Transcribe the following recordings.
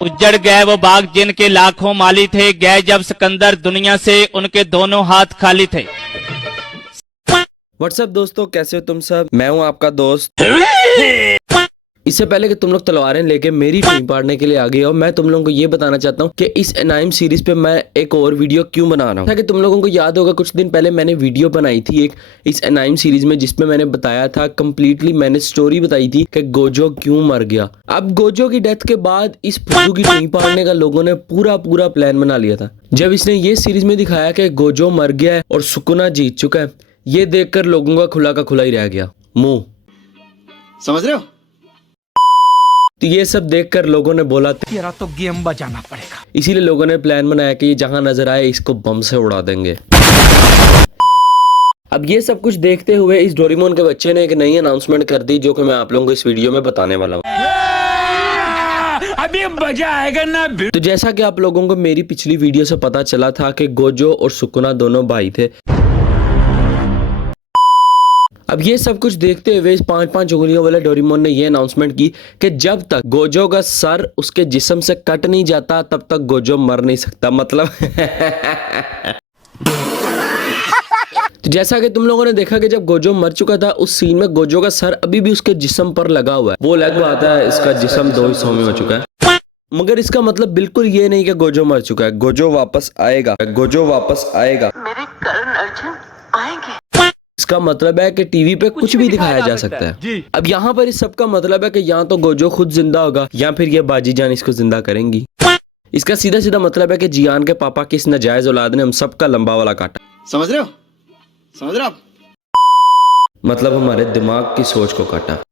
उजड़ गए वो बाग जिनके लाखों माली थे, गए जब सिकंदर दुनिया से उनके दोनों हाथ खाली थे। व्हाट्सअप दोस्तों, कैसे हो तुम सब। मैं हूं आपका दोस्त। इससे पहले कि तुम लोग तलवारें लेके मेरी टीम पाड़ने के लिए आ गए हो, मैं तुम लोगों को ये बताना चाहता हूँ कि इस एनाइम सीरीज पे मैं एक और वीडियो क्यों बना रहा हूँ। ताकि तुम लोगों को याद होगा, कुछ दिन पहले मैंने वीडियो बनाई थी एक इस एनाइम सीरीज में, जिसमें मैंने बताया था कंप्लीटली, मैंने स्टोरी बताई थी कि गोजो क्यों मर गया। अब गोजो की डेथ के बाद इस फुद्दू की टीम पाड़ने का लोगों ने पूरा प्लान बना लिया था। जब इसने ये सीरीज में दिखाया कि गोजो मर गया है और सुकुना जीत चुका है, ये देखकर लोगों का खुला ही रह गया मुंह। समझ रहे हो? तो ये सब देखकर लोगों ने बोला तेरा तो गेम बजाना पड़ेगा। इसीलिए लोगों ने प्लान बनाया कि ये जहां नजर आए इसको बम से उड़ा देंगे। अब ये सब कुछ देखते हुए इस डोरेमोन के बच्चे ने एक नई अनाउंसमेंट कर दी, जो कि मैं आप लोगों को इस वीडियो में बताने वाला हूँ। अभी मजा आएगा ना। तो जैसा कि आप लोगों को मेरी पिछली वीडियो से पता चला था कि गोजो और सुकुना दोनों भाई थे। अब ये सब कुछ देखते हुए इस 5-5 उंगलियों वाले डोरेमोन ने ये अनाउंसमेंट की कि जब तक गोजो का सर उसके जिस्म से कट नहीं जाता तब तक गोजो मर नहीं सकता। मतलब तो जैसा कि तुम लोगों ने देखा कि जब गोजो मर चुका था, उस सीन में गोजो का सर अभी भी उसके जिस्म पर लगा हुआ है। वो अलग बात है, इसका जिस्म 2 हिस्सों में हो चुका है, मगर इसका मतलब बिल्कुल ये नहीं कि गोजो मर चुका है। गोजो वापस आएगा, गोजो वापस आएगा। मेरे करण अर्जुन आएंगे। इसका मतलब है कि टीवी पे कुछ भी दिखाया जा सकता है। अब यहाँ पर इस सब का मतलब है कि या तो गोजो खुद जिंदा होगा या फिर ये बाजी जान इसको जिंदा करेंगी। इसका सीधा सीधा मतलब है कि जियान के पापा की इस नाजायज औलाद ने हम सबका लंबा वाला काटा। समझ रहे हो? समझ रहे हो आप? मतलब हमारे दिमाग की सोच को काटा।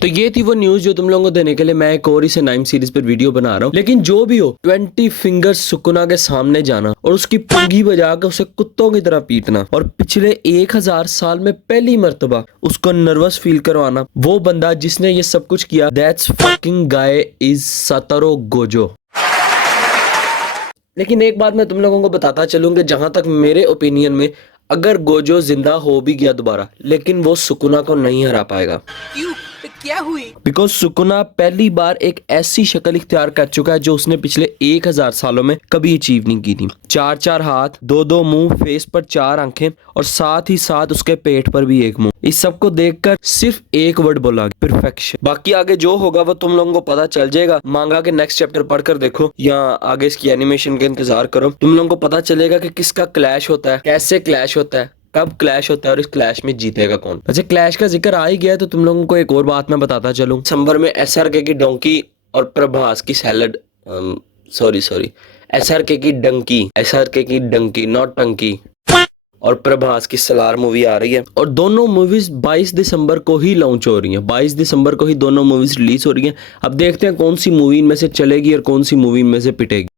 तो ये थी वो न्यूज जो तुम लोगों को देने के लिए मैं एक और इस एनाइम सीरीज पर वीडियो बना रहा हूँ। लेकिन जो भी हो, 20 फिंगर्स सुकुना के सामने जाना और उसकी पुंगी बजा कर उसे कुत्तों की तरह पीटना और पिछले 1000 साल में पहली मर्तबा उसको नर्वस फील करवाना, वो बंदा जिसने ये सब कुछ किया, that's fucking guy is Satoru Gojo. लेकिन एक बात मैं तुम लोगों को बताता चलूँ कि जहां तक मेरे ओपिनियन में, अगर गोजो जिंदा हो भी गया दोबारा, लेकिन वो सुकुना को नहीं हरा पाएगा। क्यों? क्या हुई? बिकॉज सुकुना पहली बार एक ऐसी शक्ल इख्तियार कर चुका है जो उसने पिछले 1000 सालों में कभी अचीव नहीं की थी। 4 हाथ, 2 मुंह, फेस पर 4 आंखें और साथ ही साथ उसके पेट पर भी 1 मुंह। इस सब को देखकर सिर्फ एक वर्ड बोला, परफेक्शन। बाकी आगे जो होगा वो तुम लोगों को पता चल जाएगा। मांगा के नेक्स्ट चैप्टर पढ़कर देखो या आगे इसकी एनिमेशन का इंतजार करो, तुम लोगों को पता चलेगा कि किसका क्लैश होता है, कैसे क्लैश होता है, कब क्लैश होता है और इस क्लैश में जीतेगा कौन। अच्छा, क्लैश का जिक्र आ ही गया तो तुम लोगों को एक और बात मैं बताता चलूं। दिसंबर में SRK की डोंकी और प्रभास की सैलड, सॉरी SRK की डंकी नॉट टंकी, और प्रभास की सलार मूवी आ रही है। और दोनों मूवीज 22 दिसंबर को ही लॉन्च हो रही हैं। 22 दिसंबर को ही दोनों मूवीज रिलीज हो रही हैं। अब देखते हैं कौन सी मूवी इनमें से चलेगी और कौन सी मूवी इनमें से पिटेगी।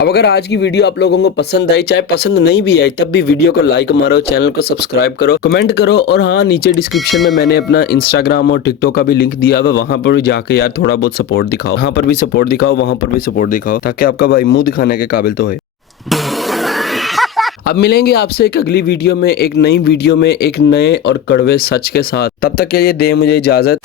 अब अगर आज की वीडियो आप लोगों को पसंद आई, चाहे पसंद नहीं भी आई, तब भी वीडियो को लाइक मारो, चैनल को सब्सक्राइब करो, कमेंट करो, और हाँ, नीचे डिस्क्रिप्शन में मैंने अपना इंस्टाग्राम और टिकटॉक का भी लिंक दिया हुआ, वहां पर भी जाके यार थोड़ा बहुत सपोर्ट दिखाओ। वहां पर भी सपोर्ट दिखाओ, वहां पर भी सपोर्ट दिखाओ, ताकि आपका भाई मुंह दिखाने के काबिल तो है। अब मिलेंगे आपसे एक अगली वीडियो में, एक नई वीडियो में, एक नए और कड़वे सच के साथ। तब तक के लिए दे मुझे इजाजत।